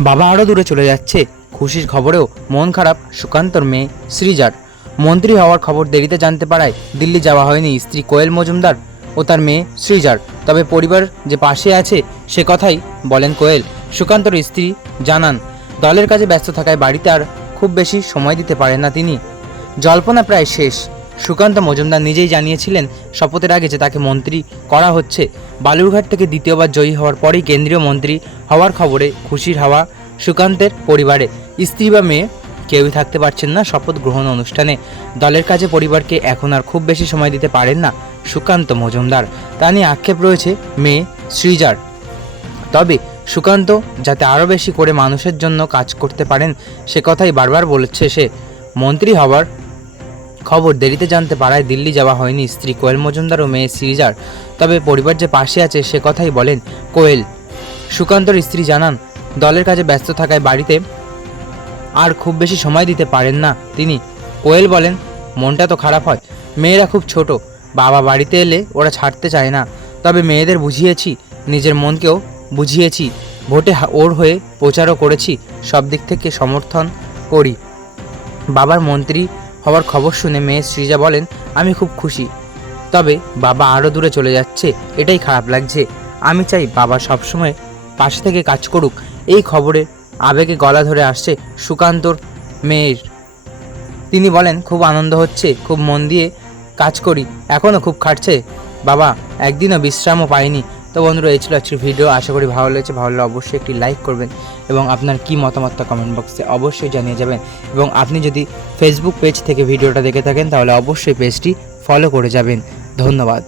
বাবা আরও দূরে চলে যাচ্ছে, খুশির খবরেও মন খারাপ সুকান্তর মেয়ে সৃজার। মন্ত্রী হওয়ার খবর দেরিতে জানতে পারায় দিল্লি যাওয়া হয়নি স্ত্রী কোয়েল মজুমদার ও তার মেয়ে সৃজার। তবে পরিবার যে পাশে আছে সে কথাই বলেন কোয়েল। সুকান্তর স্ত্রী জানান, দলের কাজে ব্যস্ত থাকায় বাড়িতে আর খুব বেশি সময় দিতে পারেন না তিনি। জল্পনা প্রায় শেষ। সুকান্ত মজুমদার নিজেই জানিয়েছিলেন শপথের আগে যে তাকে মন্ত্রী করা হচ্ছে। বালুরঘাট থেকে দ্বিতীয়বার জয়ী হওয়ার পরেই কেন্দ্রীয় মন্ত্রী হওয়ার খবরে খুশির হাওয়া সুকান্তের পরিবারে। স্ত্রী বা মেয়ে কেউই থাকতে পারছেন না শপথ গ্রহণ অনুষ্ঠানে। দলের কাজে পরিবারকে এখন আর খুব বেশি সময় দিতে পারেন না সুকান্ত মজুমদার। তা নিয়ে আক্ষেপ রয়েছে মেয়ে সৃজার। তবে সুকান্ত যাতে আরও বেশি করে মানুষের জন্য কাজ করতে পারেন সে কথাই বারবার বলেছে সে। মন্ত্রী হওয়ার খবর দেরিতে জানতে পারায় দিল্লি যাওয়া হয়নি স্ত্রী কোয়েল মজুমদার ও মেয়ে সৃজার। তবে পরিবার যে পাশে আছে সে কথাই বলেন কোয়েল। সুকান্তর স্ত্রী জানান, দলের কাজে ব্যস্ত থাকায় বাড়িতে আর খুব বেশি সময় দিতে পারেন না তিনি। কোয়েল বলেন, মনটা তো খারাপ হয়, মেয়েরা খুব ছোট, বাবা বাড়িতে এলে ওরা ছাড়তে চায় না। তবে মেয়েদের বুঝিয়েছি, নিজের মনকেও বুঝিয়েছি, ভোটে ওর হয়ে প্রচারও করেছি, সব দিক থেকে সমর্থন করি। বাবার মন্ত্রী হওয়ার খবর শুনে মেয়ে সৃজা বলেন, আমি খুব খুশি, তবে বাবা আরও দূরে চলে যাচ্ছে এটাই খারাপ লাগছে। আমি চাই বাবা সবসময় পাশে থেকে কাজ করুক। এই খবরে আবেগে গলা ধরে আসছে সুকান্তর মেয়ের। তিনি বলেন, খুব আনন্দ হচ্ছে, খুব মন দিয়ে কাজ করি, এখনও খুব খাটছে বাবা, একদিনও বিশ্রামও পাইনি। তো বন্ধুরা, এই ছিল আজকের ভিডিও। আশা করি ভালো লেগেছে। ভালো লাগলে অবশ্যই একটি লাইক করবেন এবং আপনার কি মতামতটা কমেন্ট বক্সে অবশ্যই জানিয়ে যাবেন। এবং আপনি যদি ফেসবুক পেজ থেকে ভিডিওটা দেখে থাকেন তাহলে অবশ্যই পেজটি ফলো করে যাবেন। ধন্যবাদ।